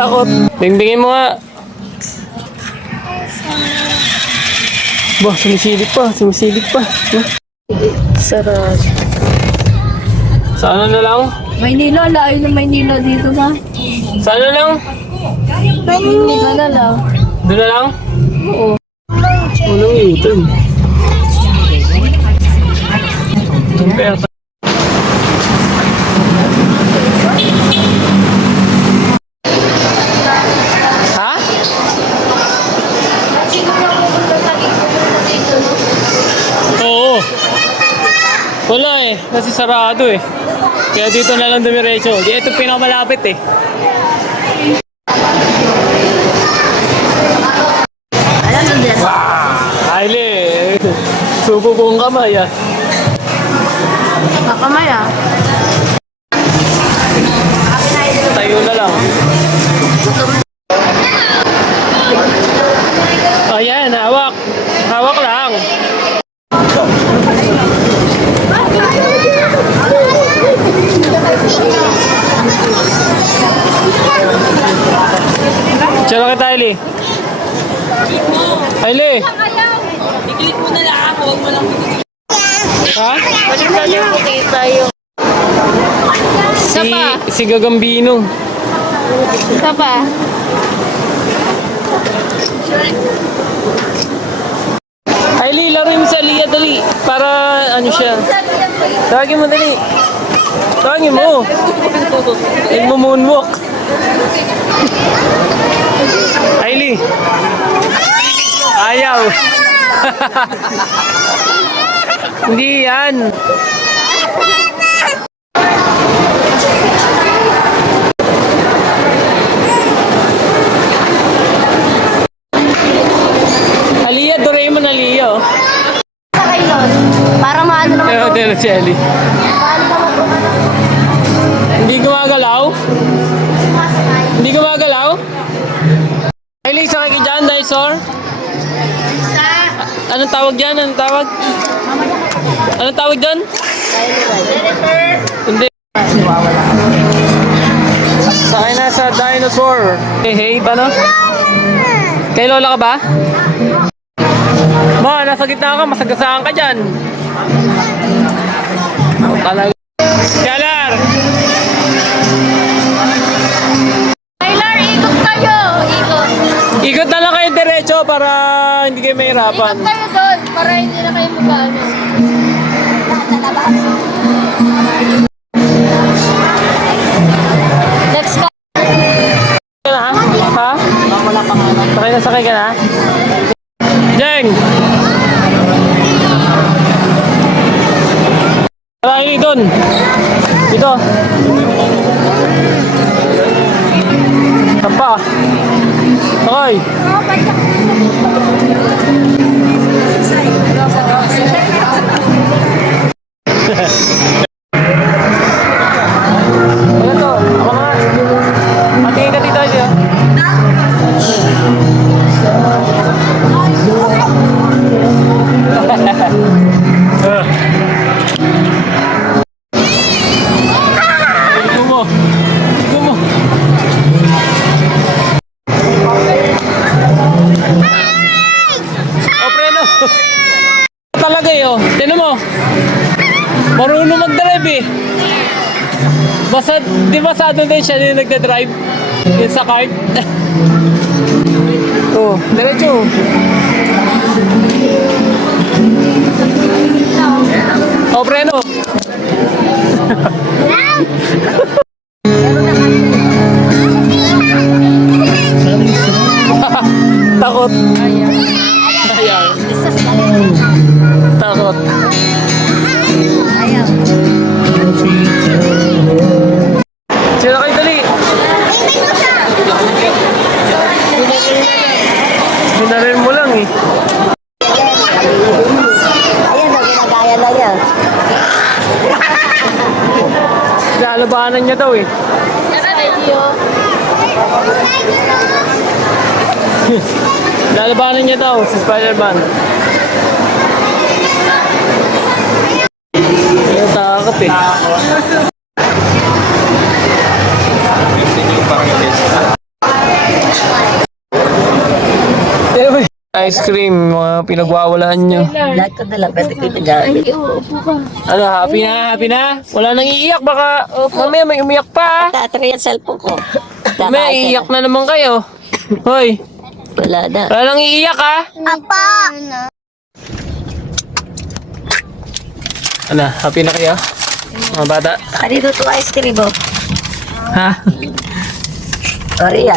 Takot. Bingbingin mo nga. Bah, sumisilip pa. Sarap. Sana na lang? Maynila, layo ng Maynila dito na. Sana lang? Maynila na lang. Doon na lang? Oo. Unang U-turn. Pera. Ha? Oo. Wala eh. Kasi sarado eh. Kaya dito na lang dumiretso. Di ito pinakamalapit eh. Alam mo din. Haile. Subo ko ang kamay ah. Kakamay ah. Tayo na lang. Ayan, hawak. Hawak lang. Tsara ka tayo, Hailey. Hailey. I-click mo na lang. Huwag mo lang. Ha? Wala na lang makita yung... Si Gagambino. Isa pa. Hailey, laro mo si Aliyah, dali. Para ano siya. Tawagin mo, dali. Tawagin mo. Nagmo-moonwalk. Hailey. Ayaw. Hindi yan. Aliyah, Doraemon Aliyah. Sakay nun. Para maano naman Ewan to. din si Ali. Paano naman to? Hindi gumagalaw? Hindi gumagalaw? Hailey, sakay ka dyan, dinosaur? Anong tawag dyan? Anong tawag? Anong tawag dyan? Hindi. Sakay na sa dinosaur. Hey, paano? Kay Lola ka ba? Ma, nasa gitna ka, masagasaan ka dyan. Talaga. Yalar! Tyler, ikot kayo! Ikot. Ikot na lang kayo diretso para hindi kayo mahirapan. Ikot kayo doon para hindi na kayo magano. Let's go. Sakay na, ha? Wala pa nga. Sakay ka na? Jeng! Tara, ini doon. Dito. Tampa. Okay. Ano to? Ako nga. Patingin ka dito siya. Ito mo. Ito mo. O, preno. Talaga eh, oh. Tinan mo. Marunong mag-drive eh. Basta, di ba sa ano din siya yung nagda-drive? Yung sa kart? Oh, diretso. O, preno. Takot. Ayaw. Takot. Ayaw. Sino kayo dali? Hinarin mo lang eh. Ayan daw, ginagaya na niya. Lalabanan niya daw eh. Lalabanan niya daw si Spider-Man. eh. Ice cream, mga pinagwawalaan nyo. Lahat ko na lang, pwede ko itagamit. Ano, happy na? Wala nang iiyak, baka mamaya may umiyak pa. Tatry ang cellphone ko. Mamaya iiyak na naman kayo. Hoy, Wala na. wala nang iiyak ha? Apa! Ano, happy na kayo? Mga bata. Kanino to ice cream mo? Ha? Sorry